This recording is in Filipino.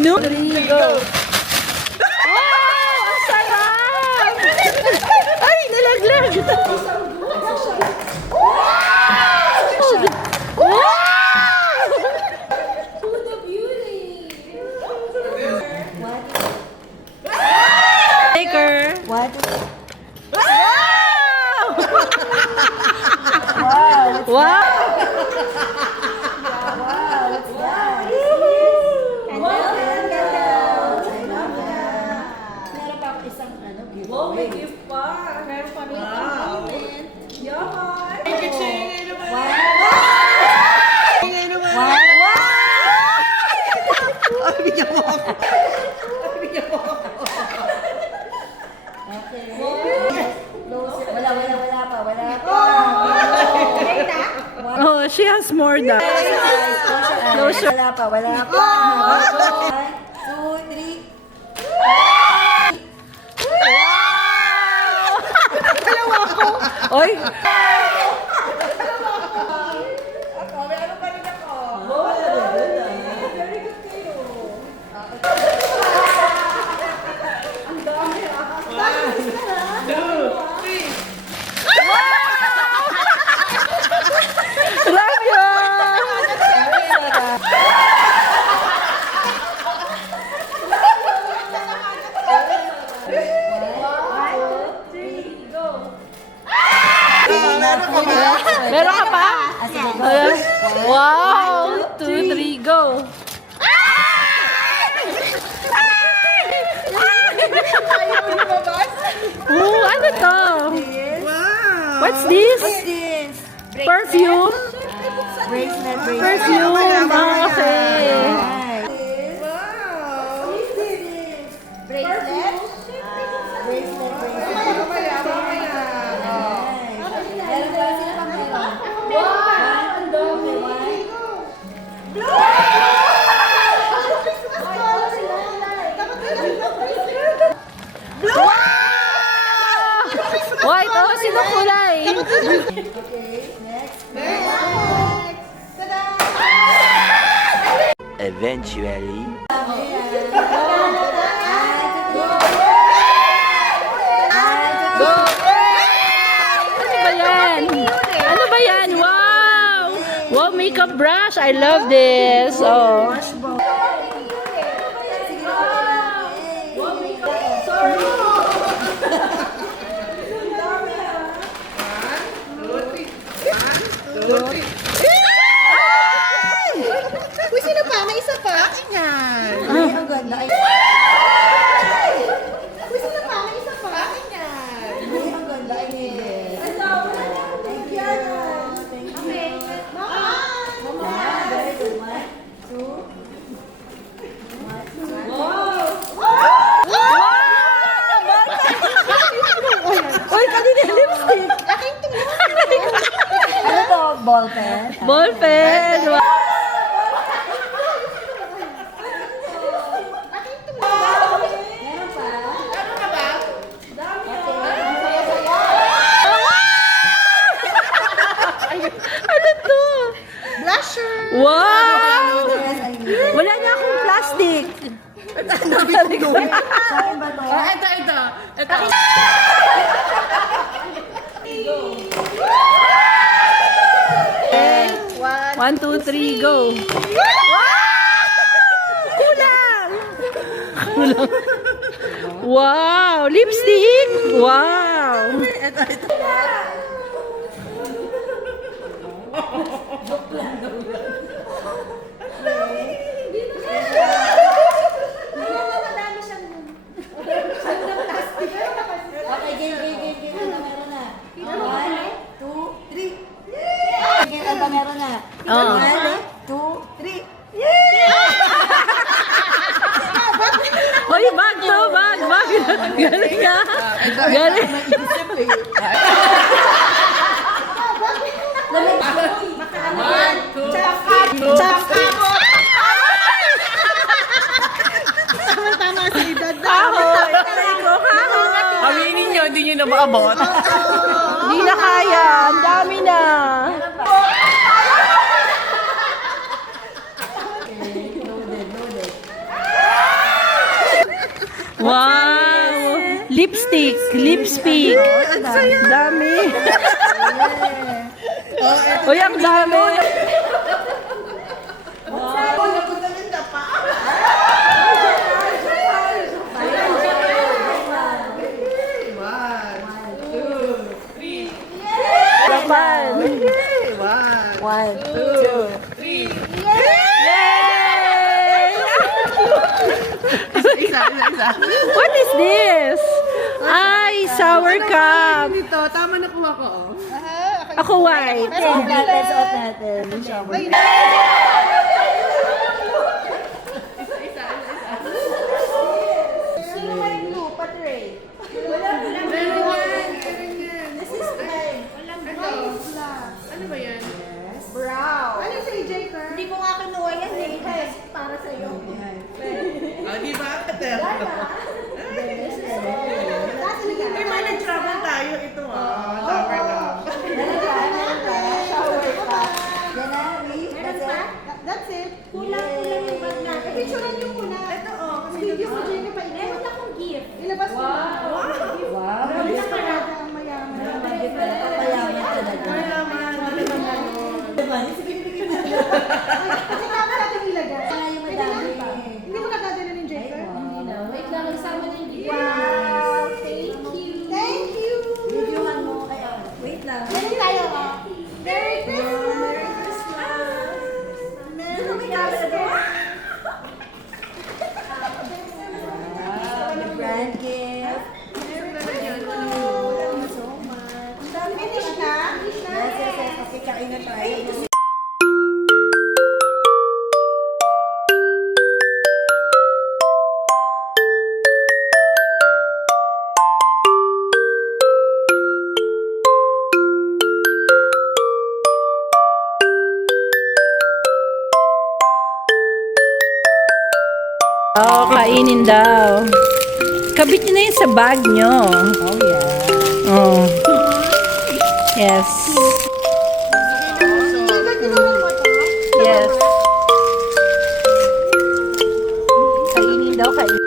No. 3, go. Wow! Ang sarap! Ay, nalaglag! Wow! To the beauty. Taker. What? Wow! Wow! Wow, may gift pa. Meron pa rin compliment. Yaman. Wala pa. Oh, she has more than. Closer. Wala pa. 1, 2, 3. Oy! Love you! Meron ka pa? Wow! 2, 3, go! Oh, ano to? What's this? Perfume? Bracelet. Perfume. Oh, okay. Wow, ito. Sino kulay? Eventually. Go! Ano ba yan? Ano ba yan? Wow! Wow, makeup brush. I love this. Oh. Uy, sino pa? May isa pa? Ayan. Ay, ang ganda. Uy, sino pa? May isa pa? Ayan. Ay, ang ganda. Thank you. Thank you. Mama. Very good. 1, 2. Uy, kanina yung lipstick. Ano to? Ball pen? Ball pen. Wow. Meron pa? Ano to? Blusher. Wow! Wala na akong plastic. Saan ba to? Ito. Okay. 1, 2, 3, go. Kulang! Kulang. Wow! Lipstick! Wow! Okay, game. Meron na. 1, 2, 3. Game na, meron na. Oh. 1, 2, 3. Hoy, bag to, bag. Galing ka. Galing. Tama si Dad. Kahoy. Aminin nyo, hindi nyo na maabot. Hindi na kaya. Ang dami na. Loaded. Wow! Lipstick. Lipstick. Dami. Uy, ang dami. Japan. 1, 2, 3. Yay! Isa. What is this? Ay, sour cup. Ito, tama na kuha ko, oh. Ako white. Suot natin, suot natin. Sino ba yung blue? Patray. This is mine. Ano ba yan? Brown. Ano sa'yo, Jacob? Hindi ko nga kinuha yan eh. Para sa'yo. Oh, di ba? May May nag-travel tayo. Ito, ah. Tama na. Shower pa. Yan na, Reef. That's it. Kulang yung bag natin. Picturean yung muna. Ito, oh. Video ko dyan yung painit. Meron akong gift. Ilabas mo. Wow. Grabe na parada ang mayaman. Papayaman talaga. Kasi kama natin ilagay. Ay, madami. Hindi mo nakadala ng Jacob? Wait lang, isama na yung video. Wow! Thank you! Thank you! Videohan mo. Ay, wait lang. Meron tayo, oh. Merry Christmas! Merry Wow, brand gift. Thank you so much. Finish na? Finish na? Yes. Pakikain na tayo. Oh, kainin daw. Kabit nyo na yun sa bag nyo. Oh, yeah. Oh. Yes. Yes. Kainin daw, kainin.